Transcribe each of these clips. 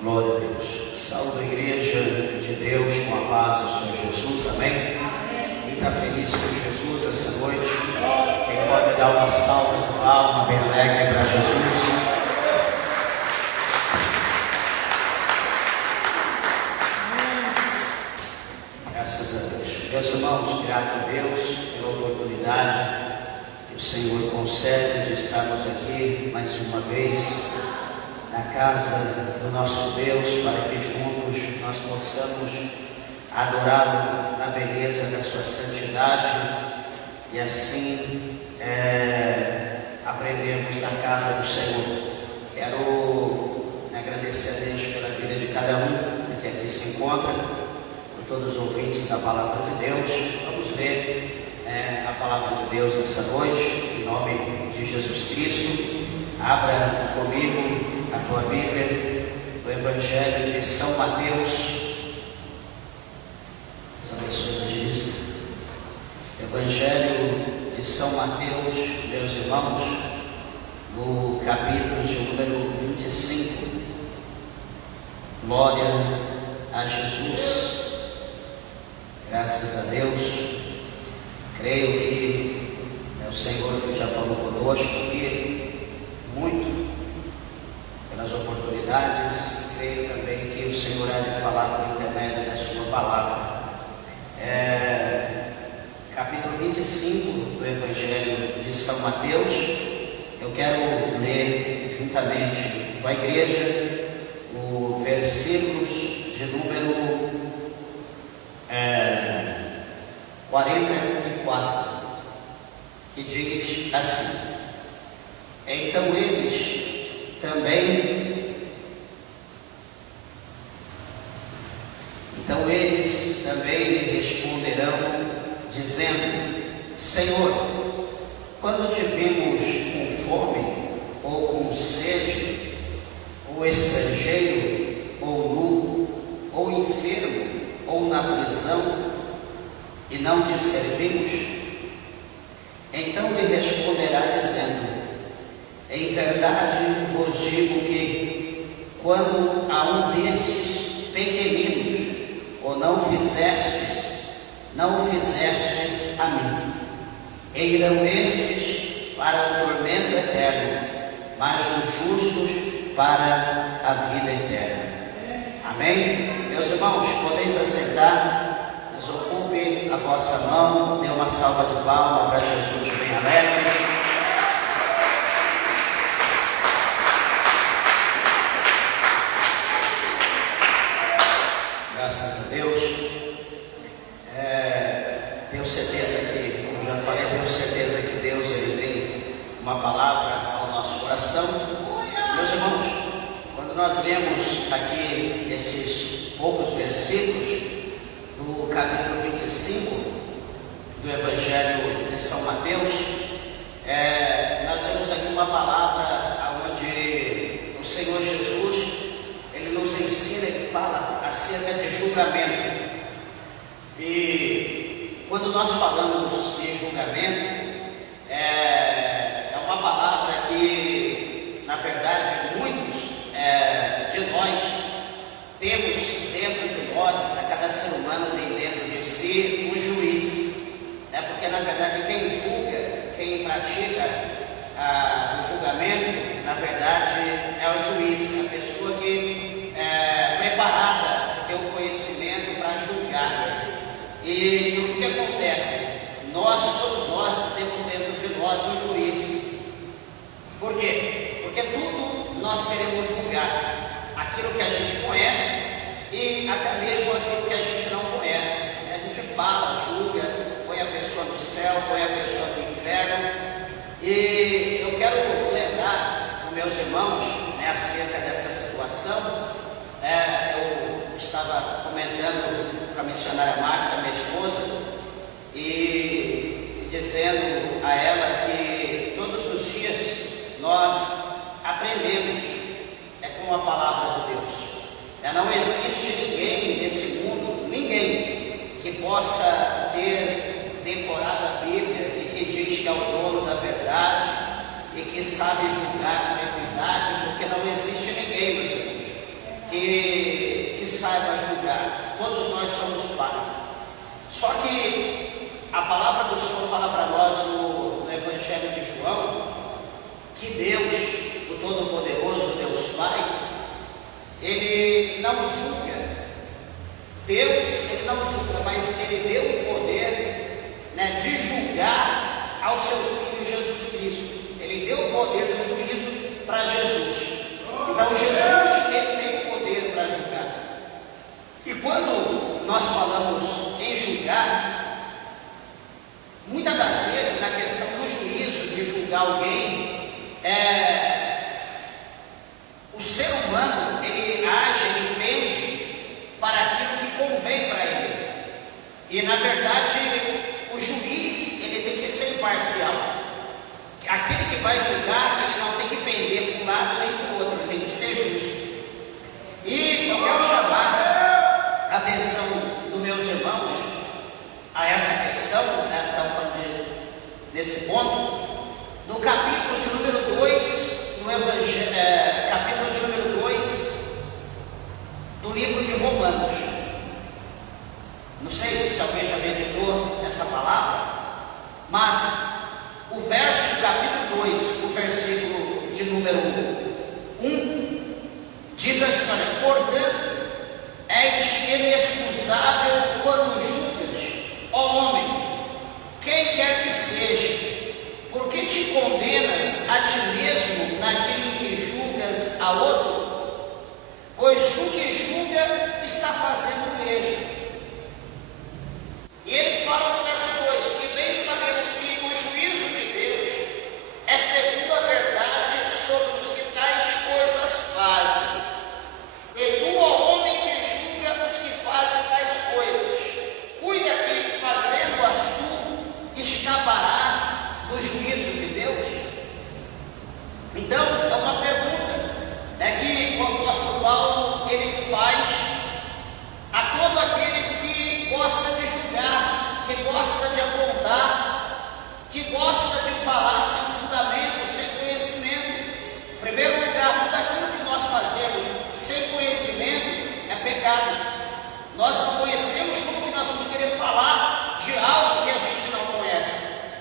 Glória a Deus. Salve a igreja de Deus com a paz do Senhor Jesus, amém? Quem está feliz por Jesus essa noite? Quem pode dar uma salva de palmas bem alegre para Jesus? Graças a Deus. Meus irmãos, grato a Deus pela oportunidade que o Senhor concede de estarmos aqui mais uma vez na casa do nosso Deus, para que juntos nós possamos adorá-lo na beleza da sua santidade e assim aprendermos na casa do Senhor. Quero agradecer a Deus pela vida de cada um que aqui se encontra, por todos os ouvintes da palavra de Deus. Vamos ler a palavra de Deus nessa noite, em nome de Jesus Cristo. Abra comigo a tua Bíblia, o Evangelho de São Mateus. Deus abençoe o evangelista. Evangelho de São Mateus, meus irmãos, no capítulo de número 25. Glória a Jesus. Graças a Deus. Creio que é o Senhor que já falou conosco aqui muito pelas oportunidades. Creio também que o Senhor há de falar por intermédio da sua palavra. Capítulo 25 do Evangelho de São Mateus. Eu quero ler juntamente com a igreja o versículos de número 44, que diz assim: Então eles também lhe responderão, dizendo: Senhor, quando te vimos com fome, ou com sede, ou estrangeiro, ou nu, ou enfermo, ou na prisão, e não te servimos? Então lhe responderá, dizendo: Em verdade vos digo que, quando a um destes pequeninos o não fizestes a mim, irão estes para o tormento eterno, mas os justos para a vida eterna. Amém? Meus irmãos, podeis assentar, desocupe a vossa mão, dê uma salva de palmas para Jesus bem alegre. Graças a Deus. Tenho certeza que, como já falei, tenho certeza que Deus ele tem uma palavra ao nosso coração. Meus irmãos, quando nós lemos aqui esses poucos versículos do capítulo 25 do Evangelho de São Mateus, nós temos aqui uma palavra onde o Senhor Jesus ele nos ensina e fala acerca de julgamento. E quando nós falamos em julgamento, é uma palavra que, na verdade, muitos de nós temos dentro de nós, cada ser humano tem dentro de si um juiz, porque na verdade quem julga, quem pratica o julgamento, na verdade é o juiz, a pessoa que é preparada, que tem o conhecimento para julgar. E o que acontece? Todos nós temos dentro de nós um juiz. Por quê? Porque tudo nós queremos julgar, aquilo que a gente conhece e até mesmo aquilo que a gente não conhece. A gente fala, julga, põe a pessoa no céu, põe a pessoa no inferno. E eu quero lembrar os meus irmãos acerca dessa situação. Eu estava comentando com a missionária Márcia, minha esposa, e dizendo a ela que todos os dias nós aprendemos com a palavra de Deus. Não existe ninguém nesse mundo, ninguém que possa ter decorado a Bíblia e que diz que é o dono da verdade e que sabe julgar com equidade, porque não existe ninguém, meus irmãos, que que saiba julgar. Todos nós somos pais. Só que a palavra do Senhor fala para nós no Evangelho de João que Deus, o Todo-Poderoso, Deus Pai, Ele não julga. Deus, Ele não julga, mas Ele deu o poder, né, de julgar ao seu Filho Jesus Cristo. Ele deu o poder do juízo para Jesus. Então Jesus, Ele tem o poder para julgar. E quando nós falamos em julgar, muitas das vezes na questão do juízo, de julgar alguém, o ser humano, ele age, ele pende para aquilo que convém para ele. E na verdade, o juiz, ele tem que ser imparcial. Aquele que vai julgar, ele não tem que pender para um lado nem para o outro, ele tem que ser justo. E eu quero chamar a atenção dos meus irmãos a essa questão, né, estamos falando desse ponto, no capítulo de número 2, no Evangelho, capítulo de número 2, do livro de Romanos. Não sei se alguém já meditou nessa palavra, mas o verso do capítulo 2, o versículo de número 1, diz assim: olha, portanto, és inexcusável quando julgas, ó homem, quem quer que seja, porque te condenas a ti mesmo naquele em que julgas a outro? Pois tu que julga está fazendo o mesmo. E ele fala no verso 2: e bem sabemos que o juízo de Deus é segundo a verdade sobre os que tais coisas fazem. E tu, ó homem, que julga os que fazem tais coisas, cuida que, fazendo-as tu, escaparás do juízo de Deus? Então, é uma pergunta, né, que o apóstolo Paulo, ele faz a todos aqueles que gostam de julgar, que gostam de apontar, que gostam de falar sem fundamento, sem conhecimento. Em primeiro lugar, tudo aquilo que nós fazemos sem conhecimento é pecado. Nós não conhecemos, como que nós vamos querer falar de algo que a gente não conhece?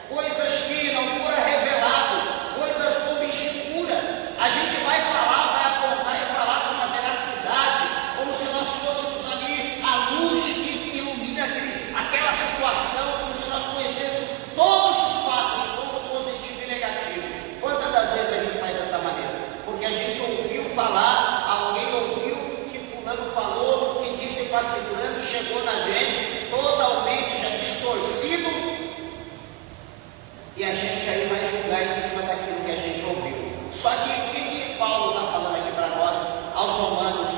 Coisas que não foram reveladas, coisas obscuras. A gente vai falar, vai apontar e falar com uma veracidade, como se nós fôssemos ali a luz que ilumina aquela situação, como se nós conhecêssemos todos os fatos, ponto positivo e negativo. Quantas das vezes a gente faz dessa maneira? Porque a gente ouviu falar, alguém ouviu que fulano falou, que disse para segurando, chegou na gente totalmente já distorcido, e a gente aí vai julgar em cima daquilo que a gente ouviu. Só que o que Paulo está falando aqui para nós, aos romanos,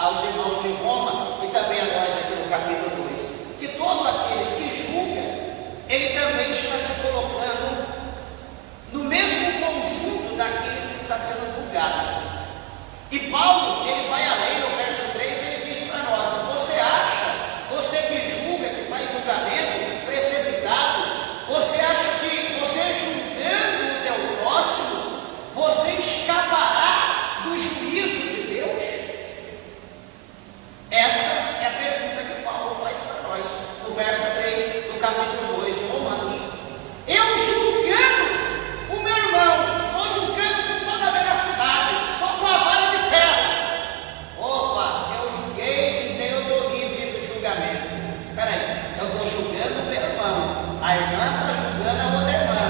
aos irmãos de Roma, e também a nós aqui no capítulo 2, que todos aqueles que julgam, ele também está se colocando no mesmo conjunto daqueles que está sendo julgado. E Paulo, ele vai além, no verso 3, ele diz para nós: você acha, você que julga, que faz julgamento precipitado, você acha que você julgando o teu próximo, você escapará do juízo de Deus? Essa é a pergunta que Paulo faz para nós, no verso 3 do capítulo 2 de Romanos. Eu julgando o meu irmão, estou julgando com toda a veracidade, estou com a vara de ferro. Opa, eu julguei, então eu estou livre do julgamento. Espera aí, eu estou julgando o meu irmão, a irmã está julgando a outra irmã,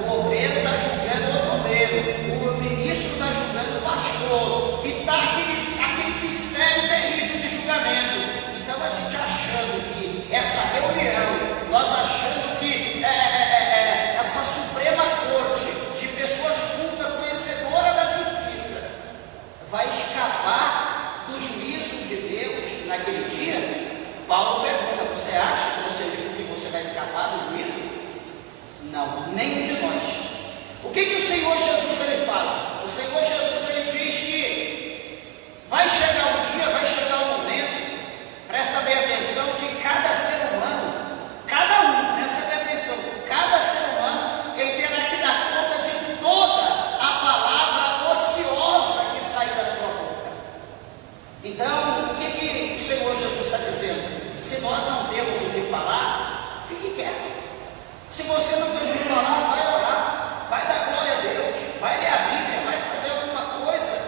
o obreiro está julgando o outro obreiro, o ministro está julgando o pastor, e está aquele mistério terrível de julgamento. Então a gente achando que essa reunião, nós achando que essa Suprema Corte de pessoas cultas, conhecedoras da justiça, vai escapar do juízo de Deus naquele dia? Paulo pergunta: você acha que você julga que você vai escapar do juízo? Não, nenhum de nós. O que o Senhor Jesus ele fala? O Senhor Jesus ele diz que vai chegar um dia, vai chegar um momento, presta bem atenção, que cada ser humano, cada um, presta bem atenção, cada ser humano, ele terá que dar conta de toda a palavra ociosa que sai da sua boca. Então Então, o que o Senhor Jesus está dizendo? Se nós não temos o que falar, fique quieto. Se você não tem o que falar, vai orar, vai dar glória a Deus, vai ler a Bíblia, vai fazer alguma coisa.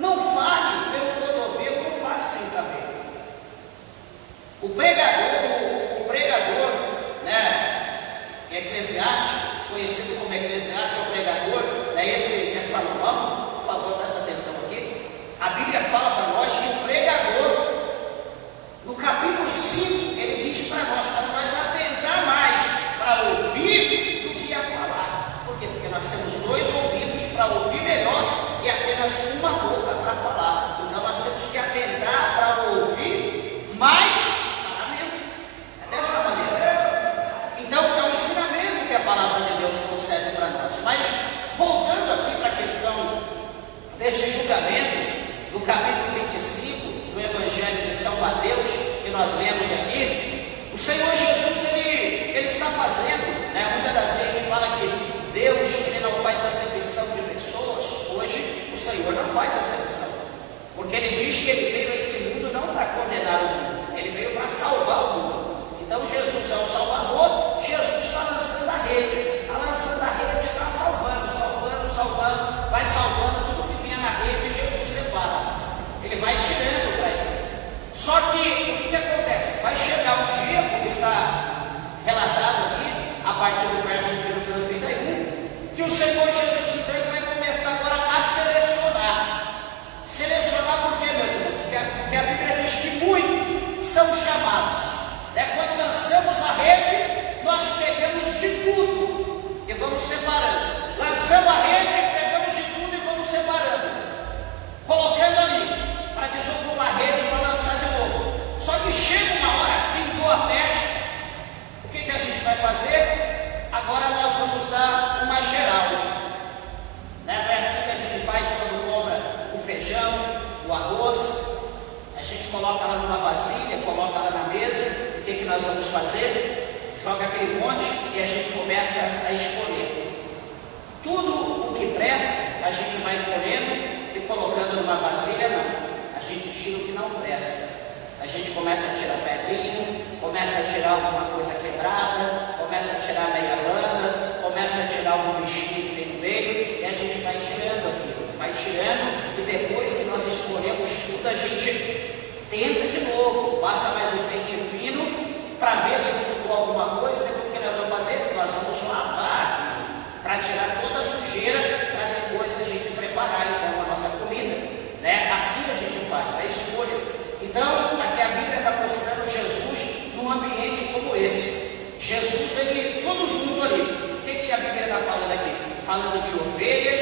Não fale pelo cotovelo, não fale sem saber. O pregador, né, eclesiástico, conhecido como eclesiástico, o pregador, né, esse é Salomão. Por favor, presta atenção aqui. A Bíblia fala para nós que o pregador, no capítulo 5, ele diz para nós atentar mais para ouvir do que a falar. Por quê? Porque nós temos 2 ouvidos para ouvir melhor e apenas uma boca para falar. Então nós temos que atentar para ouvir mais falar menos. É dessa maneira. Então é um ensinamento que a palavra de Deus concede para nós. Mas voltando aqui para a questão desse julgamento, no capítulo 25 do Evangelho de São Mateus, que nós lemos aqui, o Senhor Jesus, ele está fazendo, né? Muitas das vezes fala que Deus, ele não faz acepção de pessoas. Hoje o Senhor não faz acepção, porque ele diz que ele veio a esse mundo não para condenar o mundo, ele veio para salvar o mundo. Então Jesus é o Salvador, Jesus está lançando a rede, está salvando, vai salvando tudo que vinha na rede e Jesus separa, ele vai tirando para ele. Só que o que acontece? Vai chegar um dia, como está relatado aqui, a partir do verso de número 31, que o Senhor Jesus então vai começar agora a selecionar por quê, meus irmãos? Porque a Bíblia diz que muitos são chamados, né? Quando lançamos a rede, nós pegamos de tudo e vamos separando. Lançamos a rede, pegamos de tudo e vamos separando, colocando ali para desocupar a rede para lançar de novo. Só que chega uma hora, findou a peste, o que a gente vai fazer? Agora nós vamos dar uma geral, né? Não é assim que a gente faz quando compra o feijão, o arroz, a gente coloca lá numa vasilha, coloca lá na mesa. O que nós vamos fazer? Joga aquele monte e a gente começa a escolher. Tudo o que presta, a gente vai colhendo e colocando numa vasilha. Não, a gente tira o que não presta. A gente começa a tirar pedrinho, começa a tirar alguma coisa quebrada, começa a tirar meia lana, começa a tirar algum bichinho que tem no meio, e a gente vai tirando aquilo, vai tirando, e depois que nós escolhemos tudo, a gente tenta de novo, passa mais um pente fino, para ver se ficou alguma coisa. Depois que nós vamos fazer, nós vamos lavar para tirar toda a sujeira, para depois a gente preparar então a nossa comida, né? Assim a gente faz, a escolha. Então, aqui a Bíblia está mostrando Jesus num ambiente como esse. Jesus, ele, todo junto ali. O que a Bíblia está falando aqui? Falando de ovelhas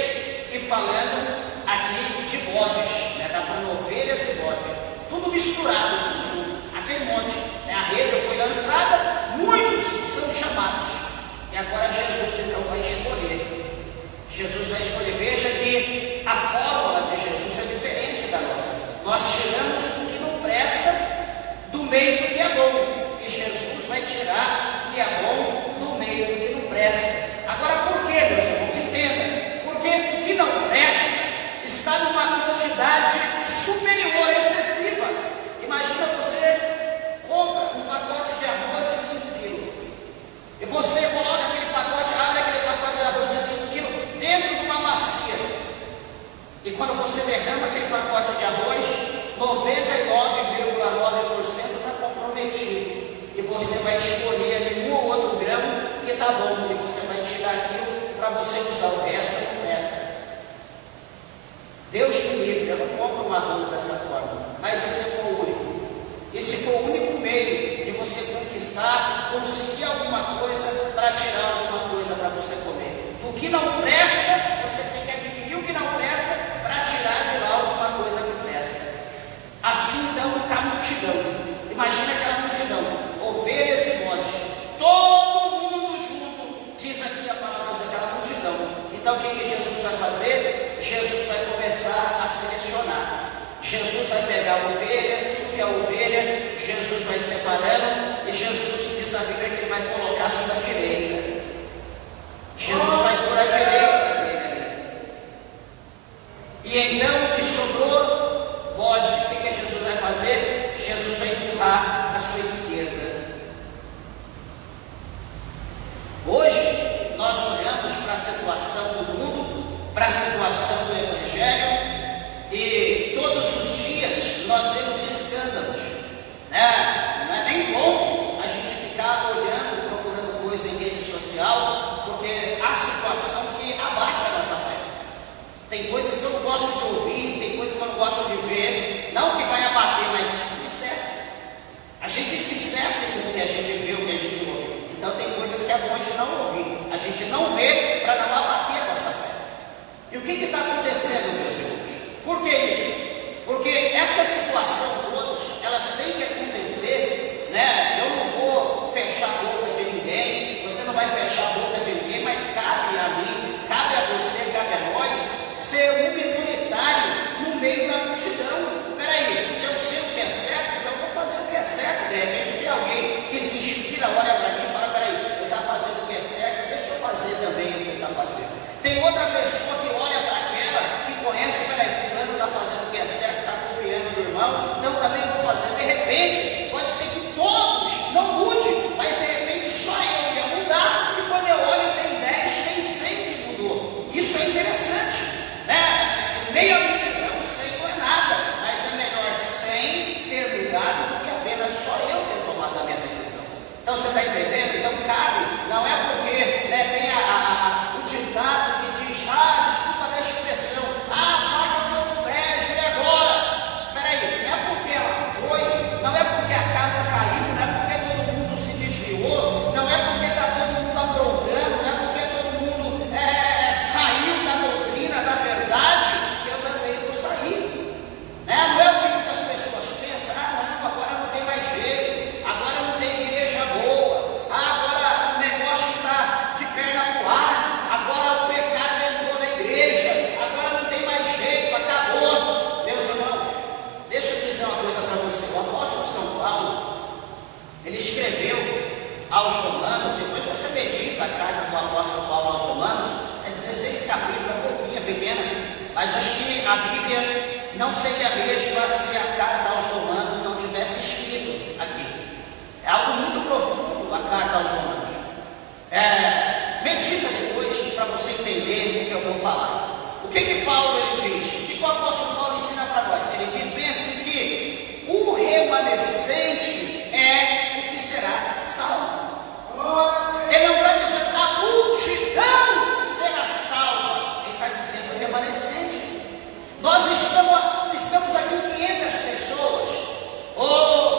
e falando aqui de bodes, né? Está falando ovelhas e bodes, tudo misturado, tudo junto, aquele monte, né? A rede foi lançada, muitos são chamados, e agora Jesus então vai escolher. Jesus vai escolher. Veja que a fórmula de Jesus é diferente da nossa. Nós tiramos o que não presta do meio do que é bom, e Jesus vai tirar o que é bom do meio do que não presta. Agora, por quê, meus irmãos? Entenda. Porque o que não presta está numa quantidade superior, excessiva. Imagina, você compra um pacote de arroz de 5 quilos, e você coloca aquele pacote, abre aquele pacote de arroz de 5 quilos dentro de uma bacia, e quando você derrama aquele pacote de arroz, 99,9% está comprometido, e você vai escolher ali um ou outro grão que está bom, e você vai tirar aquilo para você usar, o resto não presta. Deus me livre, eu não compro um arroz dessa forma, mas esse for o único. Esse foi o único meio de você conquistar, conseguir alguma coisa para tirar alguma coisa para você comer. Do que não presta, você tem que adquirir o que não presta para tirar de lá alguma coisa que presta. Assim então a multidão. Imagina aquela multidão, ovelhas e bodes, todo mundo junto, diz aqui a palavra daquela multidão. Então o que Jesus vai fazer? Jesus vai começar a selecionar. Jesus vai pegar a ovelha, tudo que é ovelha, Jesus vai separando, e Jesus diz a Bíblia que ele vai colocar à sua direita. Jesus vai pôr à direita dele. E então o que sobrou, bode. O que Jesus não seria a mesma se a carta aos Romanos não tivesse escrito aqui. É algo muito profundo a carta aos Romanos. Medita depois para você entender o que eu vou falar. O que Paulo ele diz? O que o apóstolo Paulo ensina para nós? Ele diz bem assim que o remanescente é o que será salvo. Ele não está dizendo a multidão será salva. Ele está dizendo o remanescente. Nós estamos aqui 500 pessoas.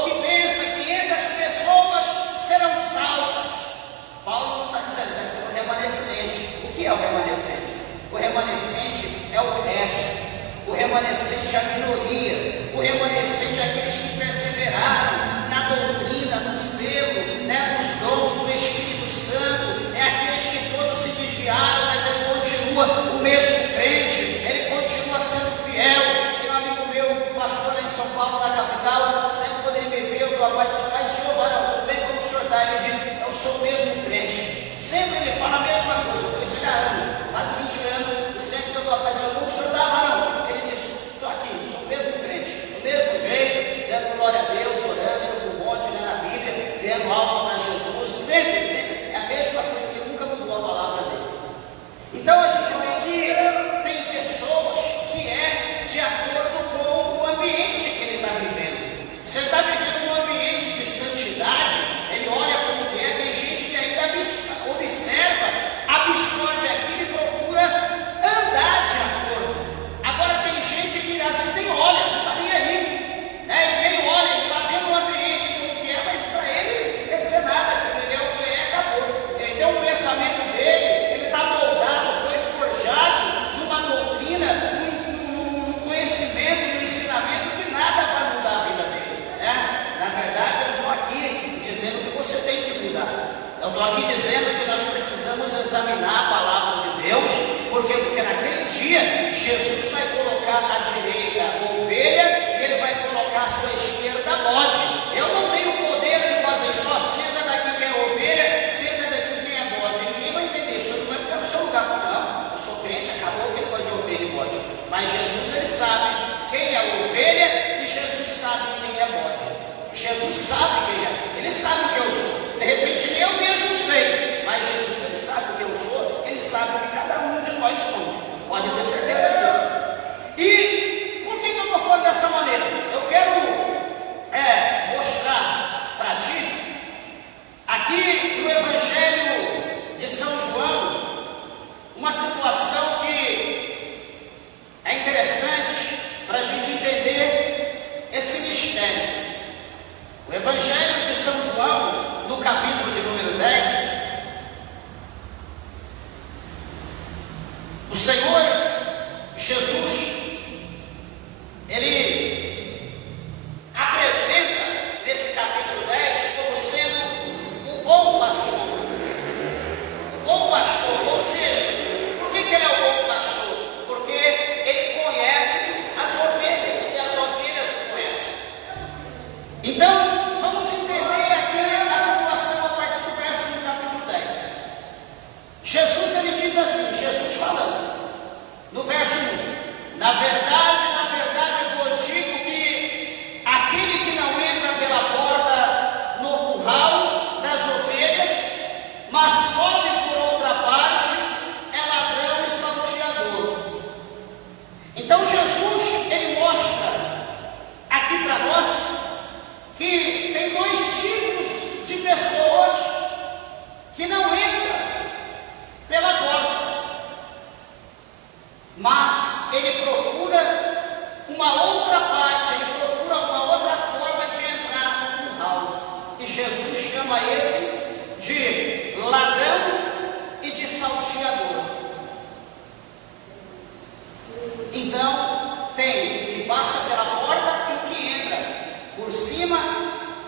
Que pensa 500 pessoas serão salvas. Paulo não está dizendo, está dizendo o remanescente. O que é o remanescente? O remanescente é o resto. O remanescente é a minoria. O remanescente é aqueles que perseveraram na doutrina, no zelo, nos dons do Espírito Santo. É aqueles que todos se desviaram, mas ele continua o mesmo crente. Ele continua sendo fiel. Tem um amigo meu, pastor lá em São Paulo, na capital, sempre quando ele me vê, eu falo, mas senhor, varão, tudo bem como o senhor está? Ele diz, eu sou o mesmo crente. Sempre ele fala a mesma coisa, por isso ele há anos, quase 20 anos, e sempre que eu falo, mas como o senhor está, varão? Ele diz, estou aqui, sou o mesmo crente, do mesmo jeito, dando glória a Deus, orando, indo para o monte, lendo a Bíblia, vendo alma para Jesus, sempre, é a mesma coisa, que nunca mudou a palavra dele. Então a gente vê que tem pessoas que é de acordo com o ambiente que ele está vivendo. Se ele está vivendo um ambiente de santidade, ele olha como que é, tem gente que ainda observa, absorve aquilo e procura andar de acordo. Agora tem gente que às vezes nem olha, não está nem aí, ele nem olha, ele está vendo o ambiente como que é, mas para ele não quer dizer nada, ele é o que é, acabou. Ele tem um pensamento dele, ele está moldado, foi forjado numa doutrina, num conhecimento, num ensinamento que nada vai mudar a vida dele. Na verdade, eu estou aqui dizendo que você tem que mudar. Eu estou aqui dizendo que nós precisamos examinar a palavra de Deus, porque naquele dia Jesus vai colocar à direita a ovelha e ele vai colocar à sua esquerda a bode. Eu não tenho o poder de fazer só senta daqui quem é ovelha, senta daqui quem é bode. Ninguém vai entender isso, ele vai ficar no seu lugar. Não, eu sou crente, acabou que ele pode de ovelha e bode. Mas Jesus ele sabe quem é ovelha e Jesus sabe quem é bode. Jesus sabe quem é, ele sabe o que eu sou. De repente nem eu mesmo sei, mas Jesus ele sabe o que eu sou, ele sabe o que cada um de nós somos. Pode ter certeza disso. E por que eu estou falando dessa maneira? Eu quero mostrar para ti, aqui no Evangelho de São João, uma situação que é interessante para a gente entender esse mistério. O Evangelho de São João, no capítulo de número 10, o Senhor Jesus, ele apresenta nesse capítulo 10 como sendo o bom pastor. O bom pastor, ou seja, por que ele é o bom pastor? Porque ele conhece as ovelhas e as ovelhas o conhecem. Então, vamos entender aqui a situação a partir do verso do capítulo 10. Jesus, ele diz assim, Jesus falando, no verso 1, na verdade, eu vos digo que aquele que não entra pela porta no curral das ovelhas, mas sobe por outra parte, é ladrão e salteador. Então Jesus, ele mostra aqui para nós que tem dois tipos de pessoas que não entram pela porta, mas ele procura uma outra parte, ele procura uma outra forma de entrar no curral, e Jesus chama esse de ladrão e de salteador. Então tem o que passa pela porta e o que entra por cima,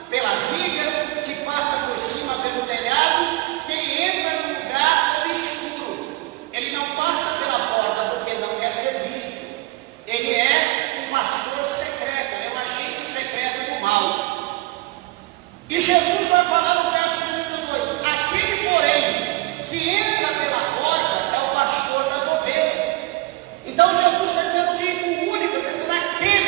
pela viga, que passa por cima pelo telhado, que ele entra no lugar obscuro. Ele não passa pela porta porque ele não quer ser visto. Ele é um pastor secreto, ele é um agente secreto do mal. E Jesus vai falar no verso número 2: aquele, porém, que entra pela porta é o pastor das ovelhas. Então Jesus está dizendo que o único, está dizendo aquele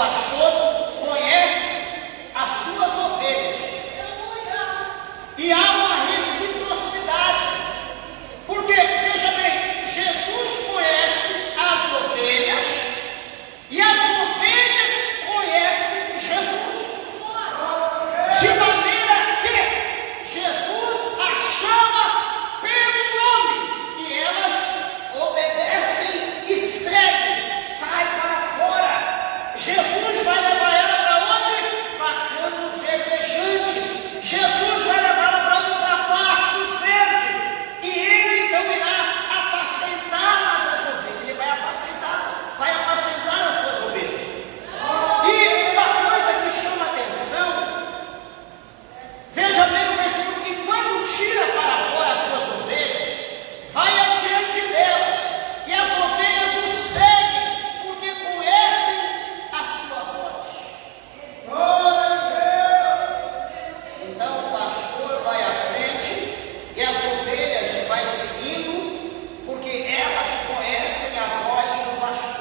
pastor conhece as suas ovelhas. E há uma reciprocidade. Porque, veja bem, Jesus conhece as ovelhas e as ovelhas conhecem Jesus. De maneira que Jesus as chama pelo nome e elas obedecem e seguem, saem para fora. Jesus vai levar ela para onde? Para campos verdejantes. Jesus vai levar ela para pastos verdes. E ele então irá apacentar as ovelhas. Ele vai apacentar as suas ovelhas. E uma coisa que chama atenção, veja bem o versículo, e quando tira para fora as suas ovelhas, vai adiante delas, e as ovelhas o seguem, porque conhecem a sua voz. Então o pastor vai à frente, e as ovelhas vai seguindo, porque elas conhecem a voz do pastor.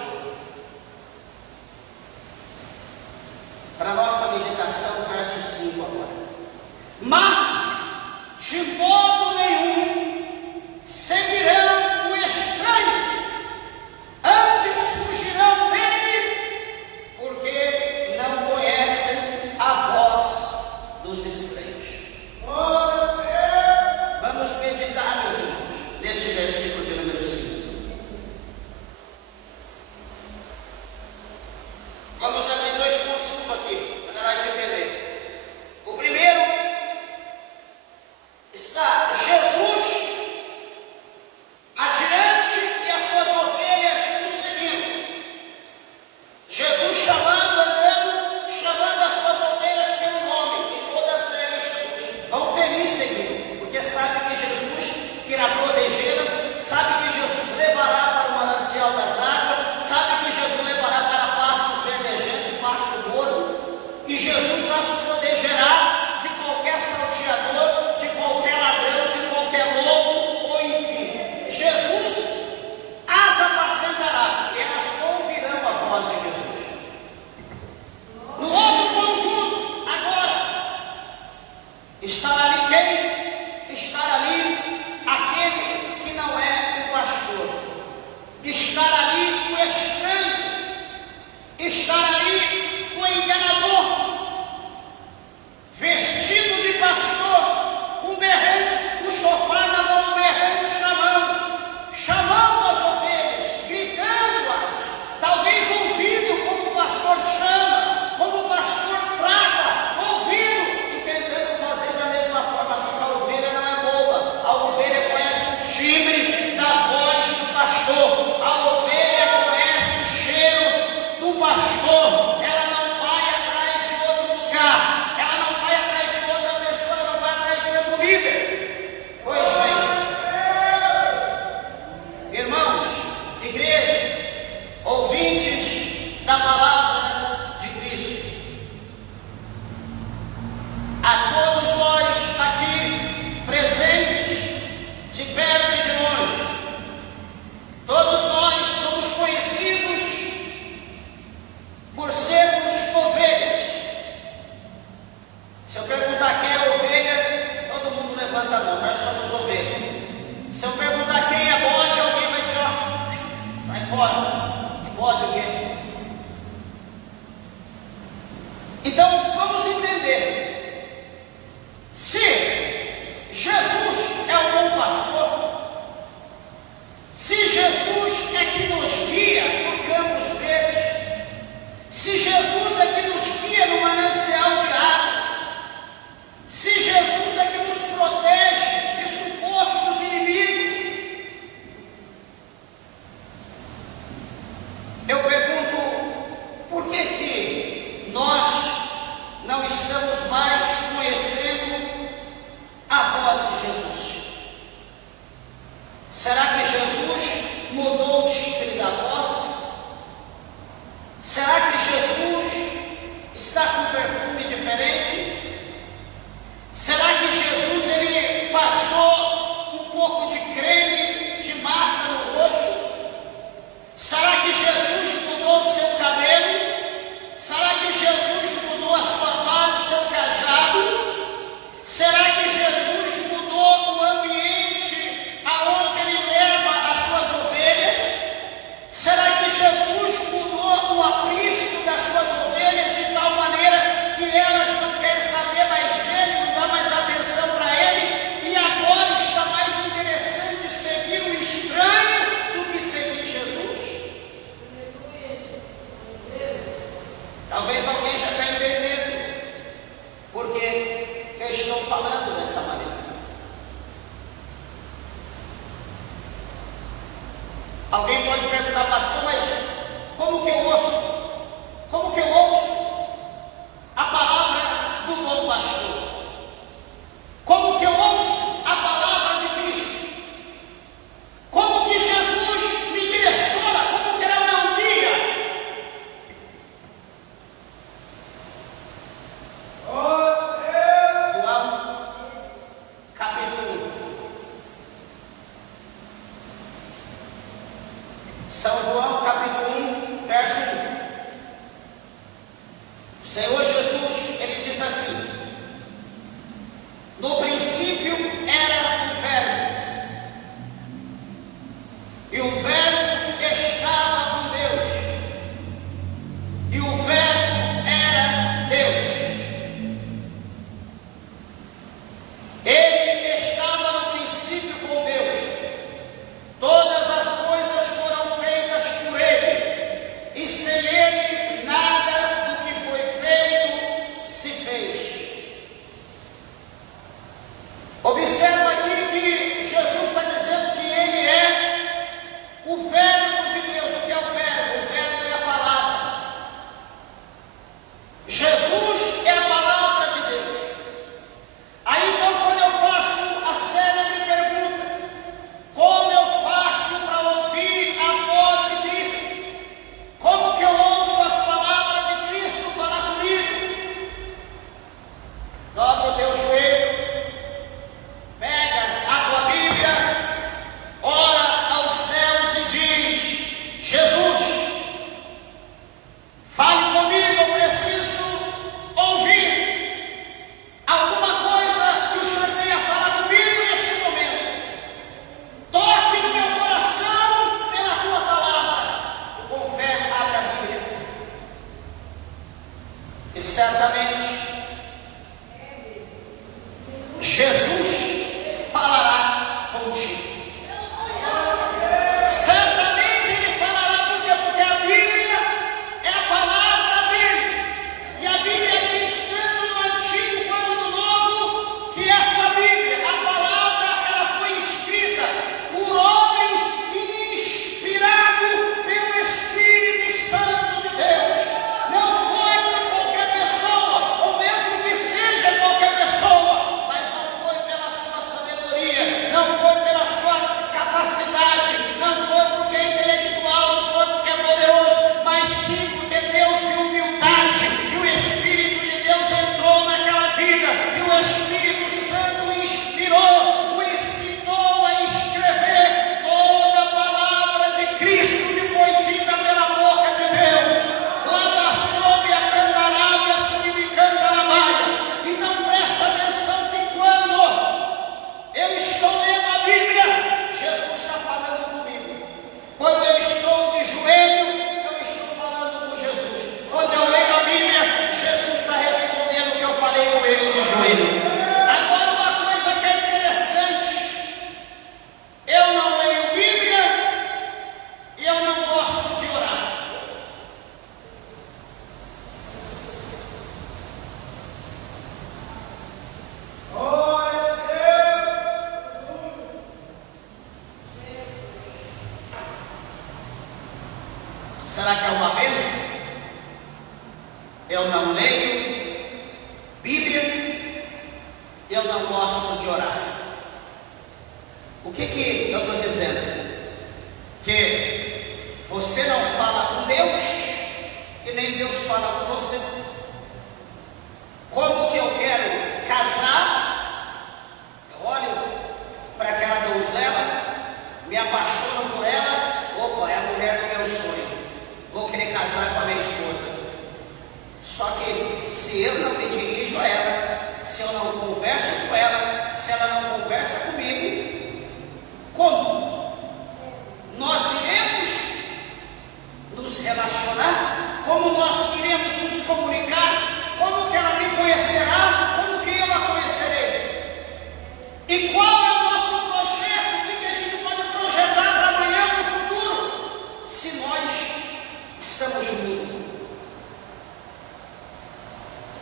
Para nossa meditação, verso 5 agora. Mas, de modo nenhum, seguirão o estranho, antes fugirão dele, porque não conhecem a voz dos estranhos. Vamos meditar, meus irmãos, neste versículo de número 5. Vamos abrir dois pontos aqui, para nós entendermos. O primeiro está Jesus adiante e as suas ovelhas o seguindo. Jesus chamando as suas ovelhas pelo nome, e todas seguem Jesus. Vão felizes seguindo, porque sabe que Jesus irá protegê-las, sabe que Jesus levará para o manancial das águas, sabe que Jesus levará para pastos verdejantes, pasto gordo, e Jesus as protegerá de qualquer salteador, de qualquer ladrão, de qualquer lobo, ou enfim. Jesus as apacentará, e elas ouvirão a voz de Jesus. No outro conjunto, agora, estará ali quem? Estará ali aquele que não é o pastor. Estará ali o estranho. Estará ali o enganador. Vestido de pastor, um berrante, um chofar na mão, um berrante na mão, chamando as ovelhas, gritando-as, talvez ouvindo como o pastor chama, como o pastor trata, ouvindo e tentando fazer da mesma forma. Só que a ovelha não é boba, a ovelha conhece o timbre da voz do pastor, a ovelha conhece o cheiro do pastor. Ela não vai atrás de outro lugar, ela não vai atrás de outra pessoa, ela não vai atrás de outro líder. Pois bem, irmãos, igreja, ouvintes da palavra de Cristo, a todos nós aqui presentes, de perto e de longe, todos nós somos conhecidos por sermos ovelhas. Se eu perguntar quem é ovelha, todo mundo levanta a mão, nós somos ovelhas. Se eu perguntar quem é bode, alguém vai dizer, ó, sai fora, que bode o quê? Então, vamos entender. Se Jesus é o bom pastor, se Jesus é que nos guia por campos verdes, se Jesus é que nos guia no manancial de águas, se Jesus é que nos protege de suporte dos inimigos, eu pergunto, por que nós E certamente Jesus falará contigo. Certamente Ele falará, porque a Bíblia é a palavra dele. E a Bíblia diz tanto no Antigo quanto no Novo que essa Bíblia, a palavra, ela foi escrita por homens inspirados pelo Espírito Santo de Deus. Não foi por qualquer pessoa, ou mesmo que seja qualquer pessoa, mas não foi pela sua sabedoria, não foi pela sua capacidade, não foi porque é intelectual, não foi porque é poderoso, mas sim porque Deus viu humildade, e o Espírito de Deus entrou naquela vida, e o Espírito Santo o inspirou, o ensinou a escrever toda a palavra de Cristo que foi dita pela boca de Deus. Lá sobre a candarábia, subicando a maia. Então presta atenção que quando eu estou lendo a Bíblia, Jesus está falando comigo. Quando eu estou de joelho, eu estou falando com Jesus. Quando eu leio a Bíblia, Jesus está respondendo o que eu falei com ele de joelho. Agora, uma coisa que é interessante: eu não leio Bíblia e eu não gosto de orar. Será que é uma bênção? Eu não leio Bíblia, eu não gosto de orar. O que eu estou dizendo? Que você não fala com Deus e nem Deus fala com você. Como que eu quero casar? Eu olho para aquela donzela, me apaixono por ela. Opa, é a mulher do meu sonho. Vou querer casar com a minha esposa. Só que se eu não me dirijo a ela, se eu não converso com ela, se ela não conversa comigo, como nós iremos nos relacionar? Como nós iremos nos comunicar? Como que ela me conhecerá? Como que eu a conhecerei? E qual é o nosso projeto? O que a gente pode projetar para amanhã, para o futuro? Se nós estamos juntos.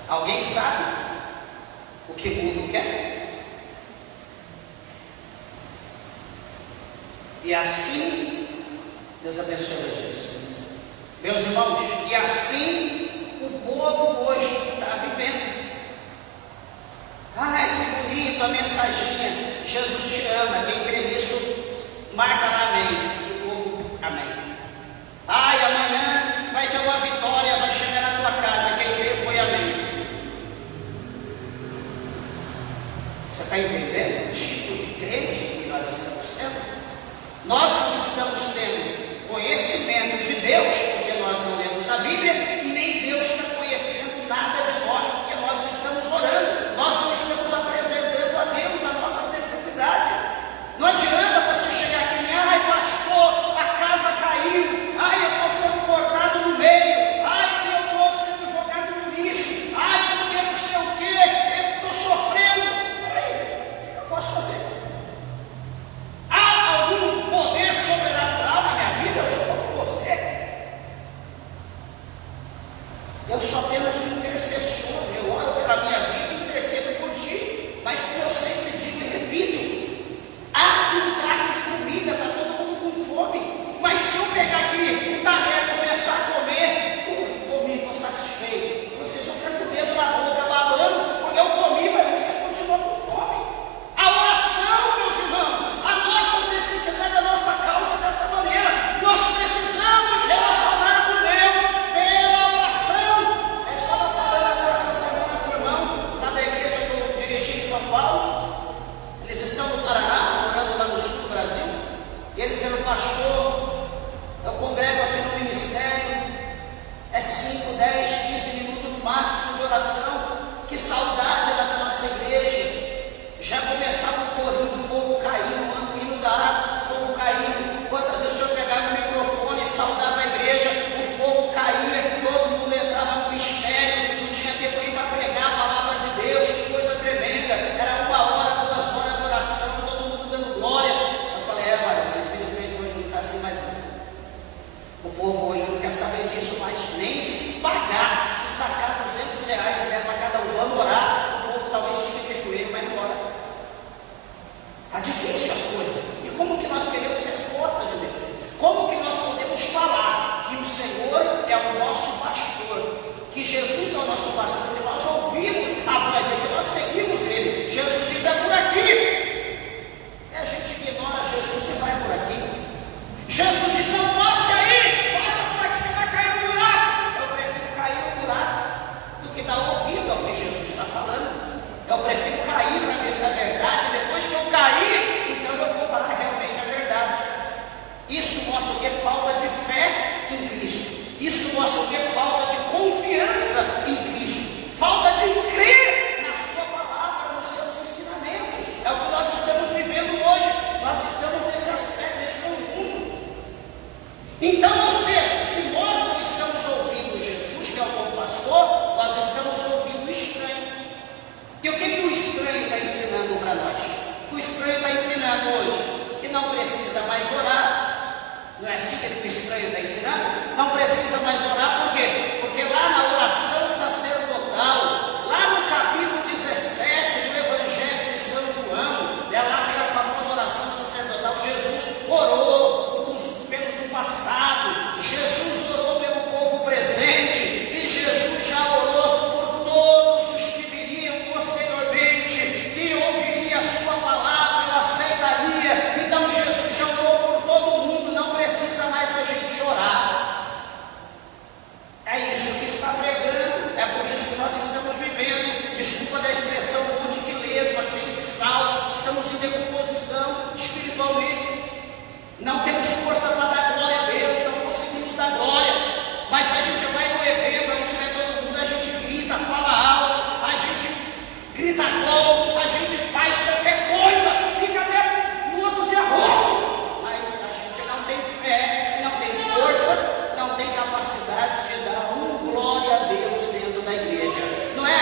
Alguém sabe o que o mundo quer? E assim, Deus abençoe a gente. Meus irmãos, e assim o povo hoje está vivendo. Ai, que bonito a mensaginha. Jesus te ama. Quem crê nisso, marca lá amém. E o povo, amém. Ai, amanhã vai ter uma vitória, vai chegar na tua casa. Quem crê, põe amém. Você está entendendo o tipo de crente que nós estamos sendo? Nós não estamos tendo conhecimento de Deus, porque nós não lemos a Bíblia, e nem Deus está conhecendo nada de nós, porque nós não estamos orando, nós não estamos apresentando a Deus a nossa necessidade. Não adianta você chegar aqui e ai, pastor, a casa caiu, ai, eu estou sendo cortado no meio, ai, que eu estou sendo jogado no lixo, ai, porque não sei o que, eu estou sofrendo. O que eu posso fazer? Há algum poder sobrenatural na minha vida? Eu sou como você. Eu sou apenas um intercessor. Eu oro pela minha vida e intercedo por ti. Mas como eu sempre digo e repito, há aqui um prato de comida, está todo mundo com fome. Mas se eu pegar aqui um talher e começar a comer, comi, estou satisfeito. Vocês vão ficar com o dedo na boca babando, porque eu comi, mas vocês continuam com fome. A oração, meus irmãos, a nossa necessidade, a nossa causa é dessa maneira. Nós precisamos relacionar com Deus pela oração. É só eu falando agora essa semana com o irmão lá da igreja que eu dirigi em São Paulo. Eles estão no Paraná, morando lá no sul do Brasil. E eles dizendo, pastor, eu congrego aqui no ministério, é 5, 10, 15 minutos no máximo de oração. Que saudade lá da nossa igreja. Já começava o corinho, o fogo caindo, o hino da água, o fogo caindo. Quantas vezes eu pegava o microfone e saudava a igreja, o fogo caía, todo mundo entrava no mistério, não tinha que nós estamos vivendo, desculpa da expressão, um monte de lesma, cheio de sal, estamos em decomposição espiritualmente, não temos força para dar glória a Deus, não conseguimos dar glória, mas se a gente vai no evento, a gente vê todo mundo, a gente grita, fala alto, a gente grita gol, a gente faz qualquer coisa, fica até no outro dia roto, mas a gente não tem fé, não tem força, não tem capacidade de dar glória a Deus dentro da igreja, não é?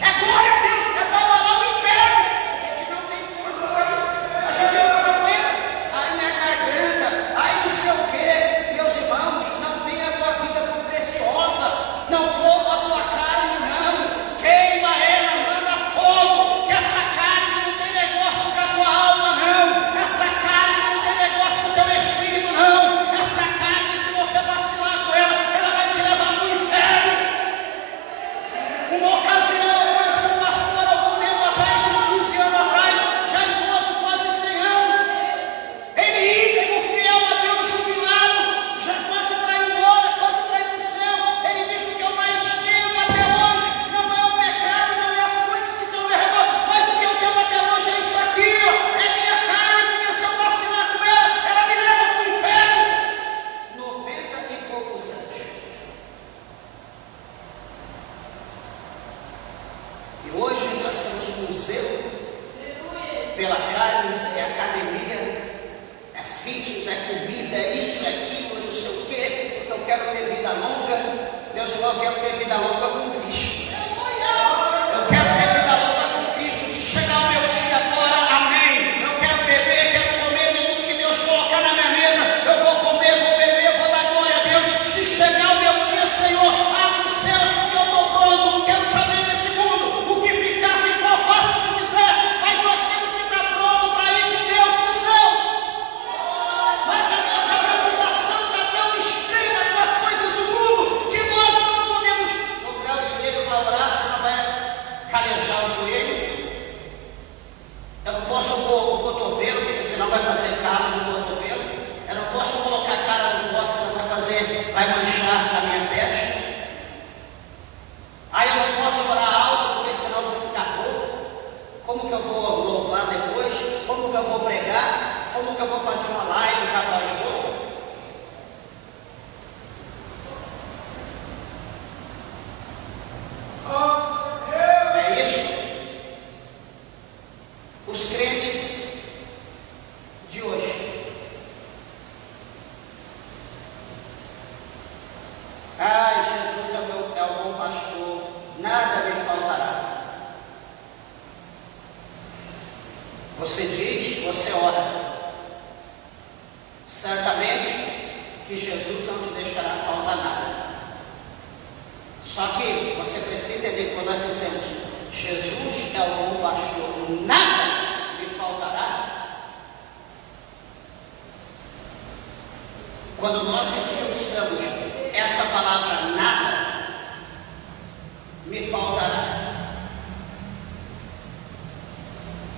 É glória a Deus, é para abalar o inferno, a gente não tem força para isso, a gente não aguenta, ai minha garganta, ai não sei o que, meus irmãos, não tenha a tua vida por preciosa, não coma a tua carne, não, queima ela, manda fogo, que essa carne não tem negócio com a tua alma, não, essa carne não tem negócio com o teu espírito, não, essa carne, se você vacilar com ela vai te levar para o inferno. Uma ocasião, eu conheci um pastor algum tempo atrás, uns 15 anos atrás, já idoso, quase 100 anos, ele íntegro, fiel a Deus, jubilado, já quase para ir embora, quase para ir para o céu, ele disse: o que eu mais tenho até hoje não é o pecado, não é as coisas que estão ao meu redor, mas o que eu tenho até hoje é isso aqui, ó, é minha carne, porque se eu vacilar com ela me leva para o inferno. 90 e poucos anos. E hoje nós estamos com zelo pela carne, é academia, é fitness, é comida, é isso, é aquilo, não sei o quê, porque eu quero ter vida longa. Deus falou: eu quero ter vida longa com Cristo. Eu quero ter vida longa com Cristo. Se chegar o meu dia agora, amém. Eu quero beber, quero comer de tudo que Deus colocar na minha mesa. Eu vou comer, vou beber, vou dar glória a Deus. Se chegar o meu dia, Senhor, abre os céus, porque eu estou pronto. Não quero saber desse mundo. O que ficar, ficou, faça o que quiser. Mas nós temos que estar prontos para ir com Deus para o céu. Mas a nossa preocupação está tão estreita com as coisas do mundo que nós não podemos dobrar o joelho para orar, senão vai calejar o joelho. Eu não posso pôr o cotovelo, porque senão vai fazer calo no cotovelo. Eu não posso colocar a cara no pó, senão vai manchar a minha testa. Aí eu não posso orar alto, porque senão eu vou ficar rouco. Como que eu vou louvar depois? Como que eu vou pregar? Como que eu vou fazer uma live com a voz rouca? É isso. Os crentes de hoje. Ai, Jesus é o bom pastor, nada me faltará. Você diz, você ora. Certamente que Jesus não te deixará faltar nada. Só que você precisa entender que quando nós dissemos Jesus é o bom pastor, nada me faltará. Quando nós expulsamos essa palavra nada, me faltará.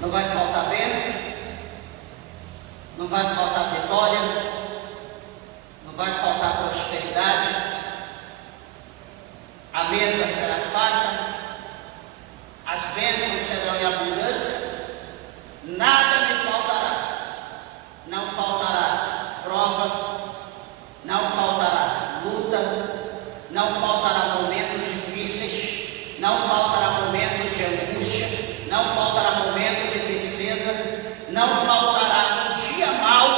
Não vai faltar bênção, não vai faltar vitória, não vai faltar prosperidade, a mesa será farta, as bênçãos serão em abundância, nada me faltará. Não faltará prova, não faltará luta, não faltará momentos difíceis, não faltará momentos de angústia, não faltará momento de tristeza, não faltará um dia mau.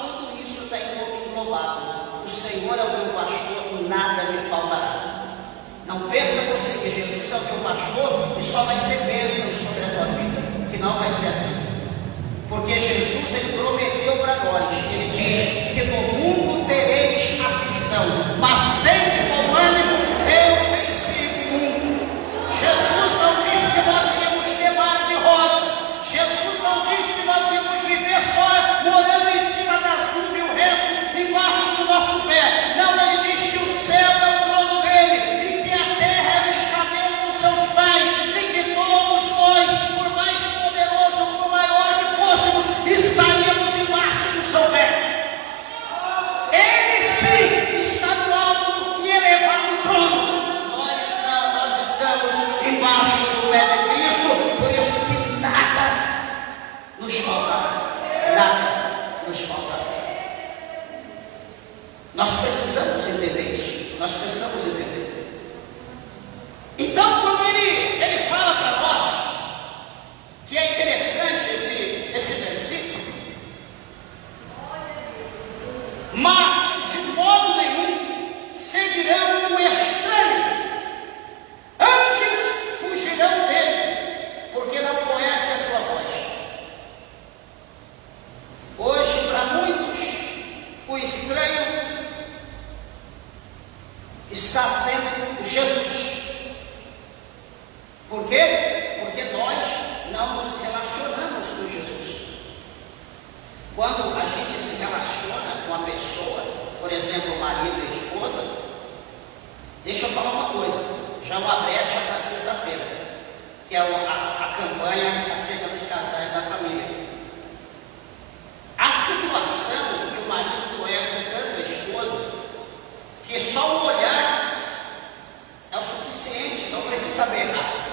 Tudo isso está englobado. O Senhor é o meu pastor, nada me faltará. Não pensa você que Jesus é o teu pastor e só vai ser bênção sobre a tua vida, que não vai ser assim. Porque Jesus, ele prometeu para nós, ele diz que no mundo tereis aflição, mas tende bom ânimo, eu venci o mundo. Jesus não disse que nós iríamos ter mar de rosa, Jesus não disse que nós íamos viver só morando em cima das nuvens e o resto embaixo do nosso pé. Não, ele diz que o céu é o trono dele, e que a terra é o escabelo dos seus pés, e que todos nós, por mais poderoso, por embaixo do pé de Cristo, por isso que nada nos faltará. Nada nos faltará. Nós precisamos entender isso. Nós precisamos entender. Então, quando ele fala para nós, que é interessante esse versículo, mas de modo nenhum seguirão o estranho, antes fugirão dele, porque não conhecem a sua voz. Hoje, para muitos, o estranho está sendo Jesus. Por quê? Porque nós não nos relacionamos com Jesus. Quando a gente se relaciona com a pessoa, por exemplo, o marido e a esposa, deixa eu falar uma coisa, já uma brecha para sexta-feira, que é a campanha acerca dos casais da família. A situação que o marido conhece tanto a esposa, que só o olhar é o suficiente, não precisa berrar.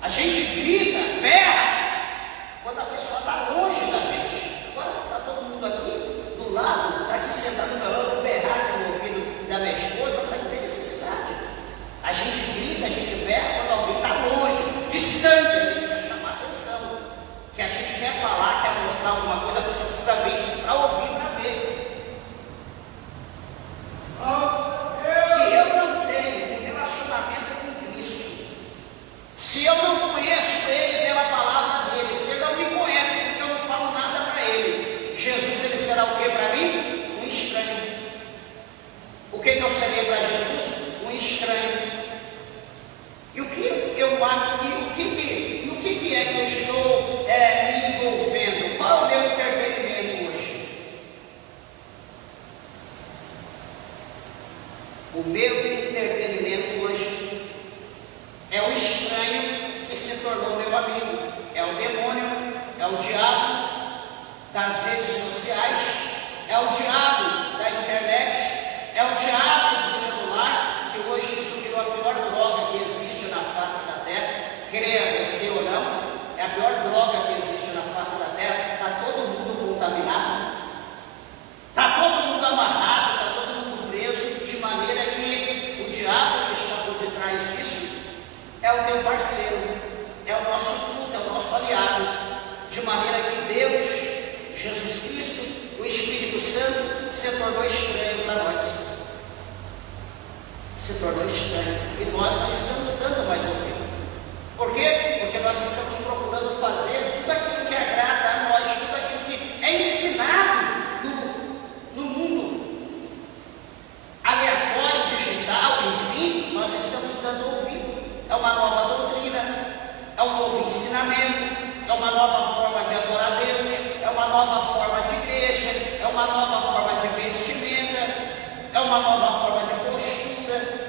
A gente grita, berra, quando a pessoa está longe da gente. Agora está todo mundo aqui, do lado, está aqui sentado no meu lado, berrar aqui no ouvido da minha esposa, não tem necessidade. A gente grita, a gente berra quando alguém está longe, distante, a gente quer chamar a atenção, que a gente quer falar, quer mostrar alguma coisa, a pessoa precisa vir para ouvir, para ver. Se eu não tenho um relacionamento com Cristo, se eu não conheço Ele pela palavra dEle, se Ele não me conhece porque eu não falo nada para Ele, Jesus, Ele será o que para mim? Um estranho. O que eu serei para Jesus? Um estranho. E o que eu acho, no que é que eu estou me envolvendo? Qual é o meu entretenimento hoje? O meu entretenimento hoje é o estranho que se tornou meu amigo, é o demônio, é o diabo das redes sociais, é o diabo da internet, é o diabo do celular, que hoje isso virou a pior droga que existe na face da terra, creia você ou não, é a pior droga que existe na face da terra. Está todo mundo contaminado, está todo mundo amarrado, está todo mundo preso, de maneira que o diabo que está por detrás disso é o teu parceiro, é o nosso culto, é o nosso aliado, de maneira que Deus, Jesus Cristo, o Espírito Santo, se tornou estranho para nós. Se tornou estranho. E nós não estamos dando mais ouvido. Por quê? Porque nós estamos procurando fazer tudo aquilo que agrada a nós, tudo aquilo que é ensinado no mundo aleatório, digital, enfim, nós estamos dando ouvido. É uma nova doutrina, é um novo ensinamento, é uma nova forma de adorar a Deus, é uma nova forma de igreja, é uma nova forma de vestimenta, é uma nova forma de postura.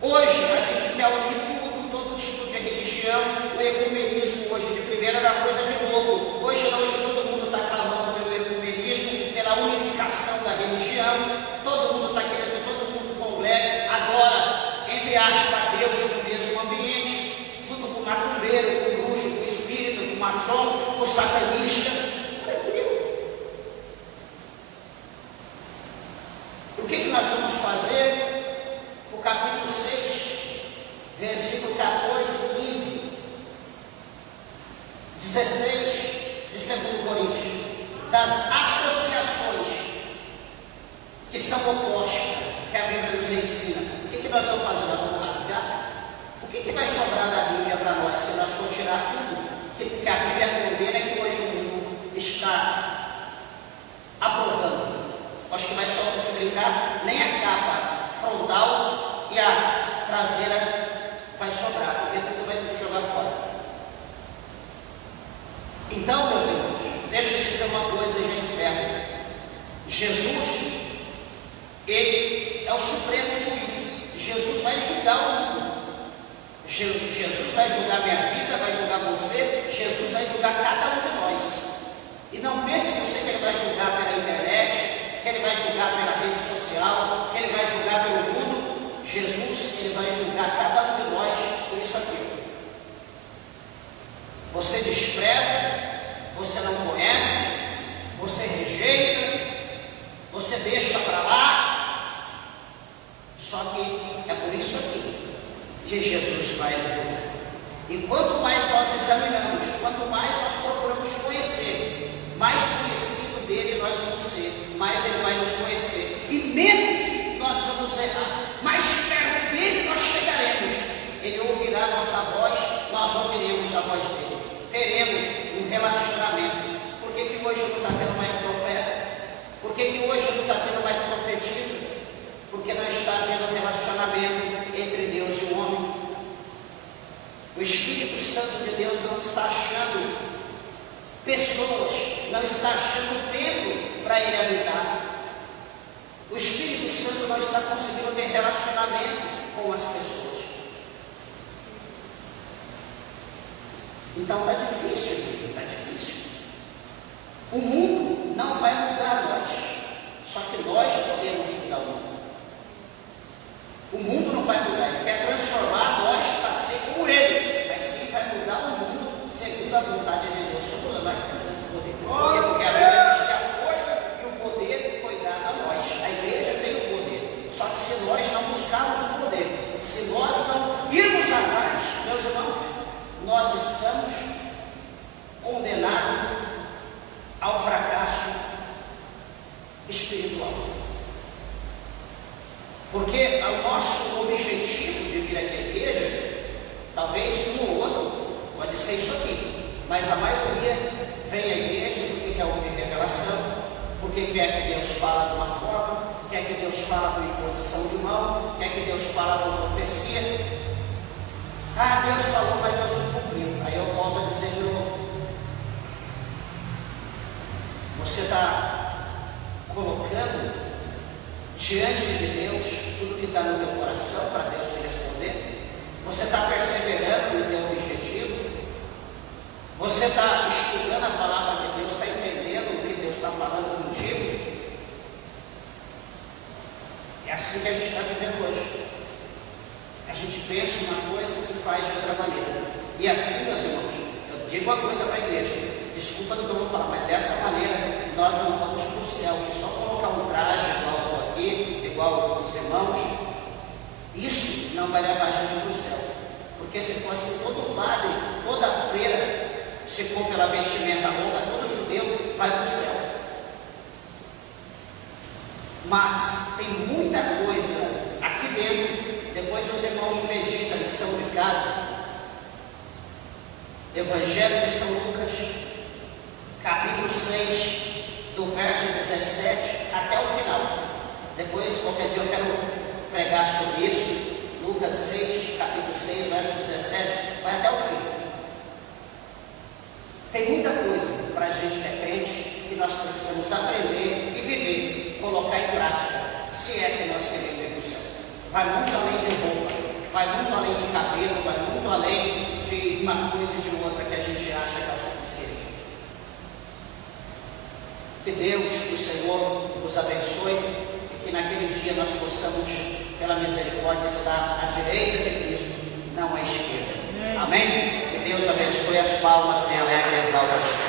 Hoje a gente quer unir tudo, todo tipo de religião, o ecumenismo hoje de primeira era coisa de louco. Hoje todo mundo está clamando pelo ecumenismo, pela unificação da religião, todo mundo está querendo, todo mundo congrega, agora, entre aspas, Deus no mesmo ambiente, junto com o macumbeiro, com o bruxo, com o espírito, com o maçom, com o satanista. O que nós vamos fazer? O capítulo 6, versículo 14, 15, 16 de 2 Coríntios, das associações que são opostas, que a Bíblia nos ensina. O que nós vamos fazer? Nós vamos rasgar? O que vai sobrar da Bíblia para nós, se nós for tirar tudo que a Bíblia condena e que hoje o mundo está aprovando? Acho que vai só se brincar, nem a capa frontal e a traseira vai sobrar, porque tudo vai ter que jogar fora. Então, meus irmãos, deixa eu dizer uma coisa e já encerro. Jesus, Ele é o supremo juiz. Jesus vai julgar o mundo. Jesus vai julgar minha vida, vai julgar você, Jesus vai julgar cada um de nós. E não pense você que Ele vai julgar pela internet, que Ele vai julgar pela rede social, que Ele vai julgar pelo mundo. Jesus, Ele vai julgar cada um de nós você despreza, você não conhece, você rejeita, você deixa para lá. Só que é por isso aqui que Jesus vai nos julgar. E quanto mais nós examinamos, quanto mais nós procuramos conhecer, mais conhecido dele nós vamos ser, mais ele vai nos conhecer, e menos nós vamos errar, mais perto dele nós chegaremos. Ele ouvirá a nossa voz, nós ouviremos a voz dele, teremos um relacionamento. Por que que hoje não está tendo mais profeta? Por que que hoje não está tendo mais profetisa? Porque não está havendo relacionamento entre Deus e o homem. O Espírito Santo de Deus não está achando pessoas, não está achando tempo para ele habitar. O Espírito Santo não está conseguindo ter relacionamento com as pessoas. Então está difícil, está difícil. O mundo não vai mudar nós, só que nós podemos mudar o mundo. O mundo não vai mudar, ele quer transformar nós para ser como ele, mas quem vai mudar o mundo segundo a vontade de Deus somos nós que temos esse poder. Por quê? Porque a Bíblia diz que a força e o poder foi dado a nós. A igreja tem o poder, só que se nós não buscarmos o poder, se nós não irmos atrás, meus irmãos, nós estamos condenados ao fracasso espiritual. Porque o nosso objetivo de vir aqui à igreja, talvez um ou outro, pode ser isso aqui, mas a maioria vem à igreja porque quer ouvir revelação, porque quer que Deus fale de uma forma, quer que Deus fale com imposição de mão, quer que Deus fale com profecia. Ah, Deus falou, mas Deus não cumpriu. Aí eu volto a dizer de novo. Você está colocando diante de Deus tudo que está no teu coração para Deus te responder? Você está perseverando no teu objetivo? Você está estudando a palavra de Deus, está entendendo o que Deus está falando contigo? É assim que a gente está vivendo hoje. A gente pensa uma coisa e faz de outra maneira. E assim, meus irmãos, eu digo uma coisa para a igreja, desculpa do que eu vou falar, mas dessa maneira nós não vamos para o céu, que só colocar um traje igual eu estou aqui, igual os irmãos, isso não vai levar a gente para o céu. Porque se fosse todo padre, toda freira, se for pela vestimenta longa, todo judeu vai para o céu. Mas tem muita coisa aqui dentro. Depois os irmãos meditam a lição de casa, Evangelho de São Lucas, capítulo 6, do verso 17 até o final. Depois, qualquer dia eu quero pregar sobre isso. Lucas 6, capítulo 6, verso 17, vai até o fim. Tem muita coisa para a gente que é crente que nós precisamos aprender e viver, colocar em prática, se é que nós queremos ir para o céu. Vai muito além de roupa, vai muito além de cabelo, vai muito além de uma coisa e de outra que a gente acha que é o suficiente. Que Deus, o Senhor, nos abençoe e que naquele dia nós possamos, pela misericórdia, estar à direita de Cristo, não à esquerda. Amém? Que Deus abençoe as palmas, bem alegre e exalta.